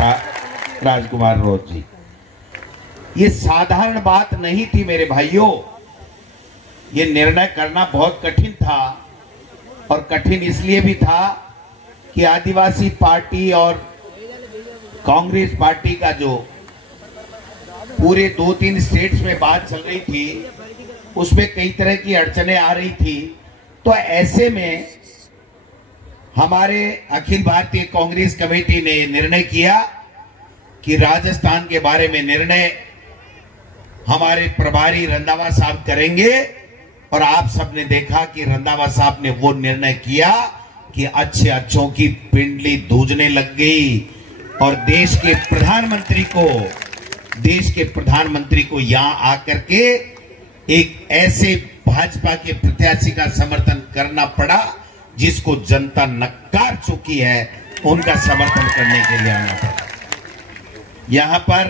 था राजकुमार रोज जी। ये साधारण बात नहीं थी मेरे भाइयों, ये निर्णय करना बहुत कठिन था। और कठिन इसलिए भी था कि आदिवासी पार्टी और कांग्रेस पार्टी का जो पूरे 2-3 स्टेट्स में बात चल रही थी, उसमें कई तरह की अड़चनें आ रही थी। तो ऐसे में हमारे अखिल भारतीय कांग्रेस कमेटी ने निर्णय किया कि राजस्थान के बारे में निर्णय हमारे प्रभारी रंधावा साहब करेंगे। और आप सबने देखा कि रंधावा साहब ने वो निर्णय किया कि अच्छों की पिंडली दूजने लग गई और देश के प्रधानमंत्री को यहां आकर के एक ऐसे भाजपा के प्रत्याशी का समर्थन करना पड़ा जिसको जनता नकार चुकी है, उनका समर्थन करने के लिए आना पड़ा। यहां पर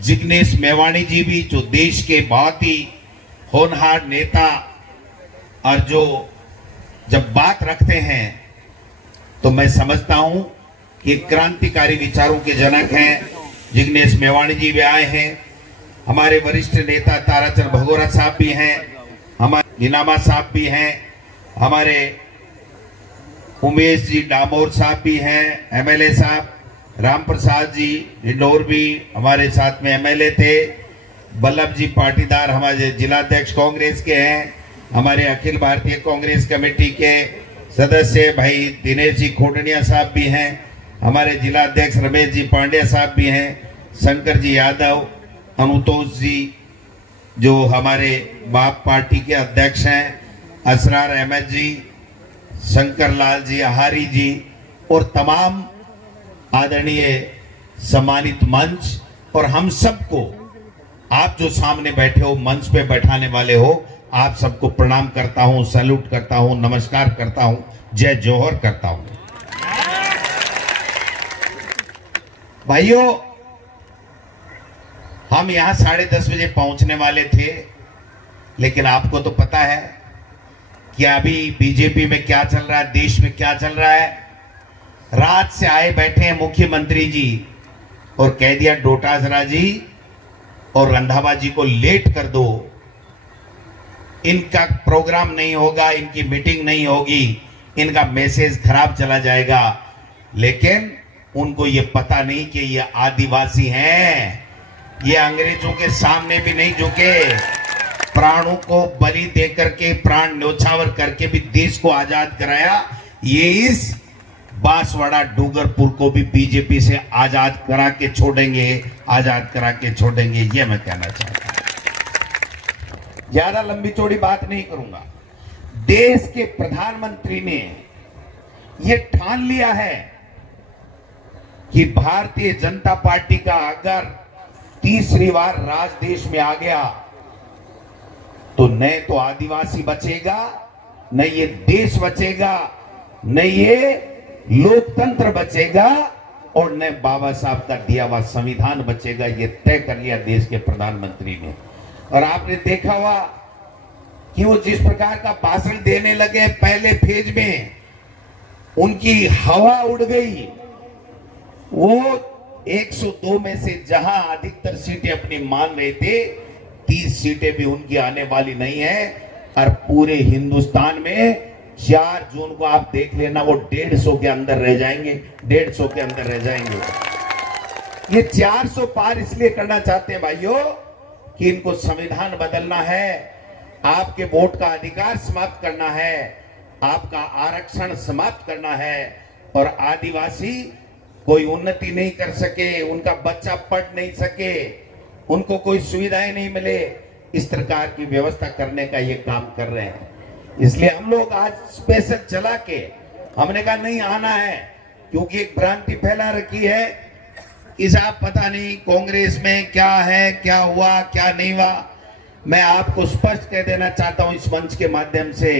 जिग्नेश मेवाणी जी भी, जो देश के बहुत ही होनहार नेता और जो जब बात रखते हैं तो मैं समझता हूं कि क्रांतिकारी विचारों के जनक हैं। जिग्नेश मेवाणी जी भी आए हैं, हमारे वरिष्ठ नेता ताराचंद भगोरा साहब भी हैं, हमारे नीनामा साहब भी हैं, हमारे उमेश जी डामोर साहब भी हैं, एमएलए साहब राम प्रसाद जी इंदौर भी हमारे साथ में एमएलए थे, बल्लभ जी पाटीदार हमारे जिलाध्यक्ष कांग्रेस के हैं, हमारे अखिल भारतीय कांग्रेस कमेटी के सदस्य भाई दिनेश जी खोटनिया साहब भी हैं, हमारे जिलाध्यक्ष रमेश जी पांड्या साहब भी हैं, शंकर जी यादव, अनुतोष जी जो हमारे बाप पार्टी के अध्यक्ष हैं, असरार अहमद जी, शंकर लाल जी आहारी जी और तमाम आदरणीय सम्मानित मंच और हम सबको, आप जो सामने बैठे हो मंच पे बैठाने वाले हो, आप सबको प्रणाम करता हूं, सैल्यूट करता हूं, नमस्कार करता हूं, जय जोहर करता हूं। भाइयों, हम यहां 10:30 बजे पहुंचने वाले थे, लेकिन आपको तो पता है कि अभी बीजेपी में क्या चल रहा है, देश में क्या चल रहा है। रात से आए बैठे हैं मुख्यमंत्री जी और कह दिया डोटासरा जी और रंधावा जी को लेट कर दो, इनका प्रोग्राम नहीं होगा, इनकी मीटिंग नहीं होगी, इनका मैसेज खराब चला जाएगा। लेकिन उनको ये पता नहीं कि ये आदिवासी हैं, ये अंग्रेजों के सामने भी नहीं झुके, प्राणों को बलि देकर के, प्राण न्योछावर करके भी देश को आजाद कराया। ये इस बांसवाड़ा डूंगरपुर को भी बीजेपी से आजाद करा के छोड़ेंगे, आजाद करा के छोड़ेंगे, ये मैं कहना चाहता हूं। ज्यादा लंबी चौड़ी बात नहीं करूंगा। देश के प्रधानमंत्री ने ये ठान लिया है कि भारतीय जनता पार्टी का अगर तीसरी बार राज देश में आ गया तो न तो आदिवासी बचेगा, न ये देश बचेगा, न ये लोकतंत्र बचेगा और न बाबा साहब का दिया हुआ संविधान बचेगा। ये तय कर लिया देश के प्रधानमंत्री ने। और आपने देखा हुआ कि वो जिस प्रकार का भाषण देने लगे पहले फेज में, उनकी हवा उड़ गई। वो 102 में से जहां अधिकतर सीटें अपनी मान रहे थे, 30 सीटें भी उनकी आने वाली नहीं है। और पूरे हिंदुस्तान में 4 जून को आप देख लेना, वो 150 के अंदर रह जाएंगे, 150 के अंदर रह जाएंगे। ये 400 पार इसलिए करना चाहते हैं भाइयों कि इनको संविधान बदलना है, आपके वोट का अधिकार समाप्त करना है, आपका आरक्षण समाप्त करना है और आदिवासी कोई उन्नति नहीं कर सके, उनका बच्चा पढ़ नहीं सके, उनको कोई सुविधाएं नहीं मिले, इस प्रकार की व्यवस्था करने का ये काम कर रहे हैं। इसलिए हम लोग आज स्पेशल चला के हमने कहा नहीं आना है, क्योंकि एक भ्रांति फैला रखी है कि साहब पता नहीं कांग्रेस में क्या है, क्या हुआ, क्या नहीं हुआ। मैं आपको स्पष्ट कह देना चाहता हूं इस मंच के माध्यम से,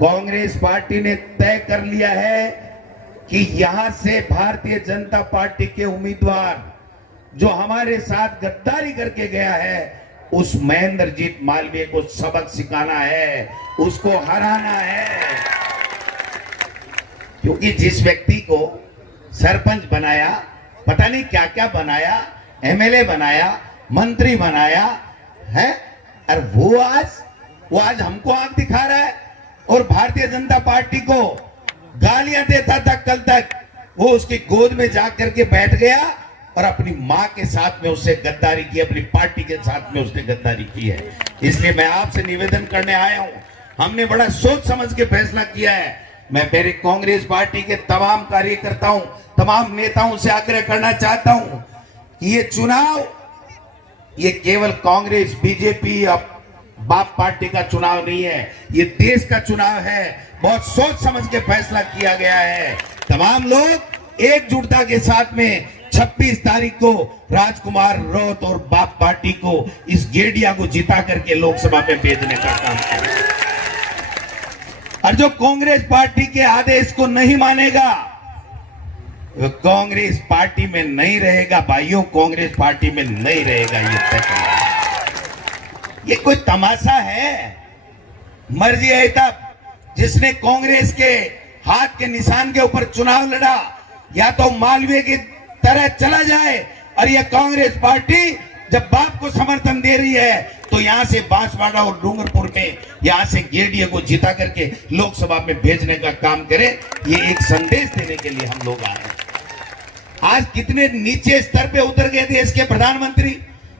कांग्रेस पार्टी ने तय कर लिया है कि यहां से भारतीय जनता पार्टी के उम्मीदवार जो हमारे साथ गद्दारी करके गया है, उस महेंद्रजीत मालवीय को सबक सिखाना है, उसको हराना है। क्योंकि जिस व्यक्ति को सरपंच बनाया पता नहीं क्या क्या बनाया, एमएलए बनाया, मंत्री बनाया है, और वो आज हमको आंख दिखा रहा है और भारतीय जनता पार्टी को गालियां देता था कल तक। वो उसकी गोद में जाकर के बैठ गया और अपनी मां के साथ में उससे गद्दारी की, अपनी पार्टी के साथ में उसने गद्दारी की है। इसलिए मैं आपसे निवेदन करने आया हूं, हमने बड़ा सोच समझ के फैसला किया है। मैं मेरे कांग्रेस पार्टी के तमाम कार्यकर्ताओं, तमाम नेताओं से आग्रह करना चाहता हूं कि ये चुनाव ये केवल कांग्रेस, बीजेपी या बाप पार्टी का चुनाव नहीं है, ये देश का चुनाव है। बहुत सोच समझ के फैसला किया गया है। तमाम लोग एकजुटता के साथ में 26 तारीख को राजकुमार रौत और बाप पार्टी को, इस गेडिया को जिता करके लोकसभा में भेजने का काम करें। और जो कांग्रेस पार्टी के आदेश को नहीं मानेगा वो कांग्रेस पार्टी में नहीं रहेगा। भाइयों, कांग्रेस पार्टी में नहीं रहेगा, ये तय करना। ये कोई तमाशा है? मर्जी है तब जिसने कांग्रेस के हाथ के निशान के ऊपर चुनाव लड़ा, या तो मालवीय की तरह चला जाए, और यह कांग्रेस पार्टी जब बाप को समर्थन दे रही है तो यहां से बांसवाड़ा और डूंगरपुर में यहां से गेडिया को जिता करके लोकसभा में भेजने का काम करे। ये एक संदेश देने के लिए हम लोग आए हैं। आज कितने नीचे स्तर पे उतर गए देश के प्रधानमंत्री,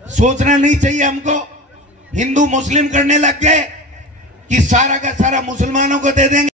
सोचना नहीं चाहिए हमको? हिंदू मुस्लिम करने लग गए कि सारा का सारा मुसलमानों को दे देंगे।